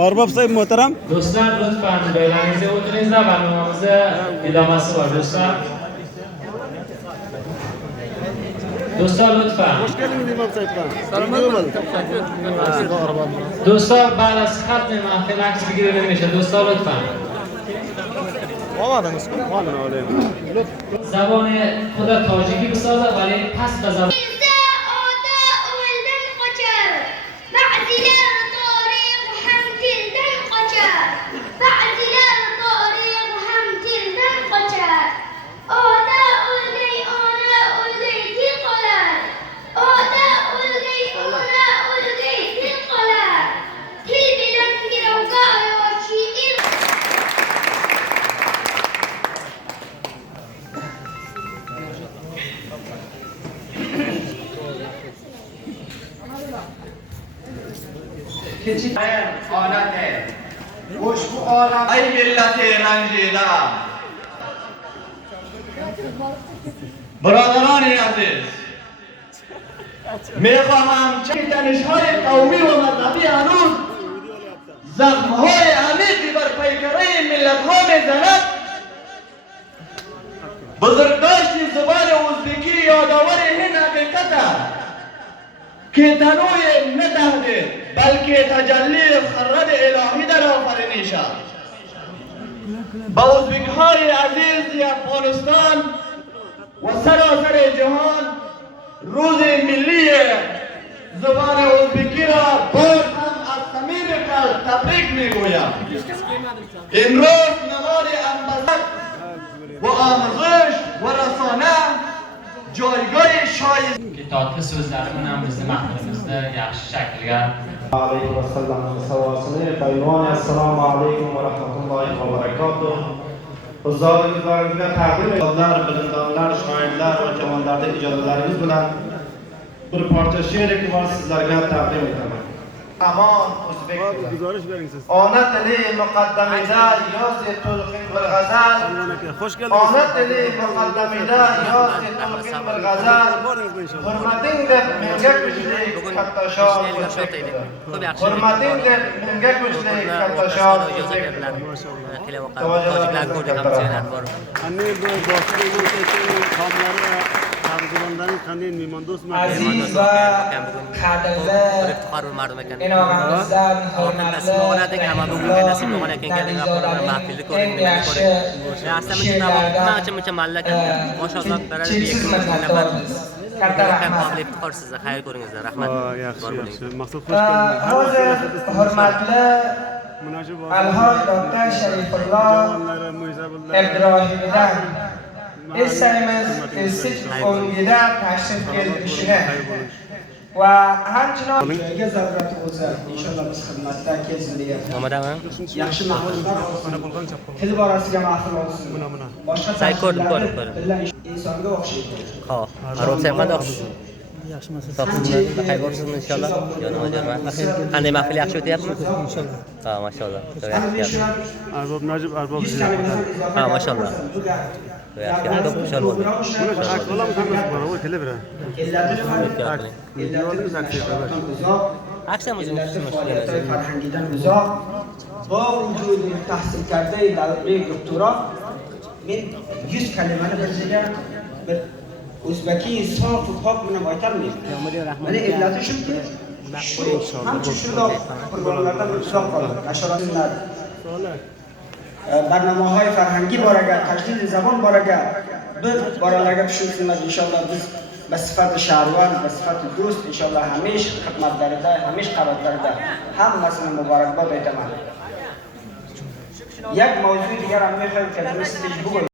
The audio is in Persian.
Arbob Sayın Muhterem. Do'stlar, lutfan joylaringizga o'tiringizlar. Barnomamizda idomasi bor do'stlar. Do'stlar, lutfan. Hoş geldiniz İmam Said'dan. Do'stlar, ba'da sihatli mahfil aksiga yurishga do'stlar, lutfan. Olmadınız mı? Olmadın öyle. Zaboni xudo tojiki bisoza, vali pastda zabon. آنته خوشبو عالم ای ملت رنجیده برادران عزیز میخواهم چه تنش‌های قومی و مذهبی هنوز زخم‌های عمیقی بر پیکره ملت‌ها میزند. بزرگداشت زبان ازبکی یادآور این حقیقت است که تنوع نه تهدید بلکه تجلی خرد الهی در آفرینش است. با ازبک‌های عزیز افغانستان و سراسر جهان روز ملی زبان ازبکی را باز هم از صمیم قلب تبریک میگویم. امروز نماد انبساط و آموزش و رسانه جایگاه شایسته Ki tatlı so'zlarini ham bizni mahfilimizda yaxshi shaklga alayhi va sallam savosini bayvoni assalomu alaykum va rahmatullohi va barakatuh. Huzuringizga taqdim etilgan bilimdonlar, shoirlar va javonlarning ijodlaringiz bilan bir parcha she'r var sizlarga taqdim etaman. Aman O'zbek Guzariş verin siz. ona tili muqaddamida yozi to'lqin bir g'azal. Hoş geldiniz. ona tili muqaddamida yozi to'lqin bir g'azal. Hurmating deb menga kuchlik katta shon. Hurmating deb menga kuchlik katta shon. Anne bu dostluğun kamları Qabzavondan qanday mehmondo'st aziz va qadrli inog'amizdan hurmatli eng yaxshi she'rlardan cheksiz minnatdormiz. Katta rahmat. Xayr ko'ringizlar, rahmat. Yaxshi. Maqsad xo'sh geldiniz. Hozir hurmatli Alhoj Doktor Sharifulloh Ibrohimdan eslaymiz Tilsit o'ngida tashrif keltirishini va hamchinon joyga zarurati bo'lsa inshaalloh biz xizmatda kelsin Omadami? yaxshi mahsulotlar til borasiga mahsul olsin. Boshqa Say ko'rdim. insonga o'xshaydi. Xo'p, Arob sayf qanday o'xshaysiz? Yaxshimisiz? Sog'liqsiz, xayr bo'lsin inshaalloh. Yonima. Qanday mahfil yaxshi o'tyapmi? Inshaalloh. Ha, mashallah. Arbob Najib Arbob. Ha, mashallah. Yaxshi, ko'p xushal bo'ldim. Buni akbalam qanday bor, o kelibra. Aksam o'zim farhangidan uzoq با وجود تحصیل کرده طلبه دکترا من 100 کلمه درجه به ازبکی صاف و پاک من وایتر میگم. ولی علتشون که همچون شده پروگرام‌lardan uzoq qoladi. Nashoratlar barnomaهای فرهنگی bor ekan, tajdid zabon bor ekan. Bir bolalarga tushunsinlar inshaalloh biz به صفت شهروان به صفت دوست انشالله همیشه خدمتگارida همیشه qabatlarida hammasini muborakbod aytaman. یک موضوع دیگر هم میخوایم که درست